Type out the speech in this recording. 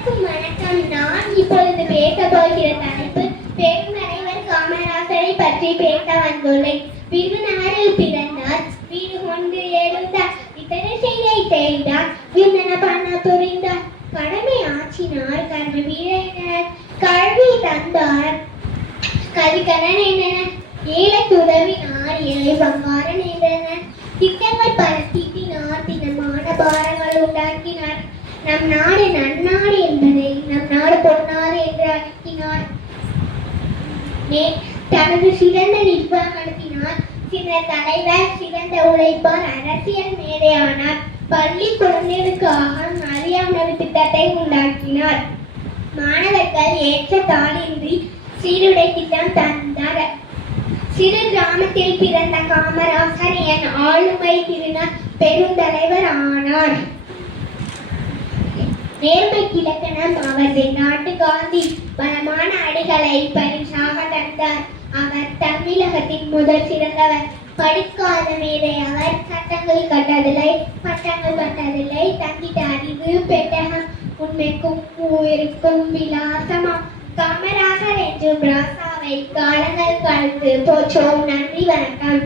அனைவருக்கும் வணக்கம். நான் இப்பொழுது பேசப் போகிற தலைப்பு பெருந்தலைவர் காமராசரை பற்றி பேச வந்துள்ளேன். விருதுநகரில் பிறந்தார், வீடு கொண்டு எழுந்தார், இத்தனை செய்தார், விண்ணன பண்ண புரிந்தார், கடமை ஆற்றினார், கர்ம வீரர், கல்வி தந்தார், கவிக்கடன் என்றனர், ஏழைக்கு உதவினார், ஏழை பங்காரன் என்றனர், திட்டங்கள் பல தீட்டினார், தினமான பாரங்கள் உண்டாக்கினார், நம் நாடு நன்னாடு என்பதை நம் நாடு பொன்னாடு என்று அழைக்கினார். தனது சிறந்த நிர்வாகம் நடத்தினார், சிறந்த தலைவர், சிறந்த உழைப்பார், அரசியல் மேதையானார், பள்ளி குழந்தைகளுக்காக மதிய உணவு திட்டத்தை உண்டாக்கினார், மாணவர்கள் ஏற்ற தாளின்றி சீருடை திட்டம் தந்தார். சிறு கிராமத்தில் பிறந்த காமராசர் என் ஆளுமை திருநாள் பெருந்தலைவர் ஆனார். நேர்மைக்கு இலக்கணம் அவரது நாட்டு காந்தி பலமான அடிகளை பரிசாக தந்தார். அவர் தமிழகத்தின் முதல் சிறந்தவர். படிக்காத மேதை அவர். சட்டங்கள் கட்டதில்லை, பட்டங்கள் பட்டதில்லை, தங்கிட்ட அறிவு பெட்டகம் உண்மைக்கும் உயிருக்கும் விலாசமா. காமராசர் என்றும் ராசாவை காலங்கள் கழித்து போற்றோம். நன்றி, வணக்கம்.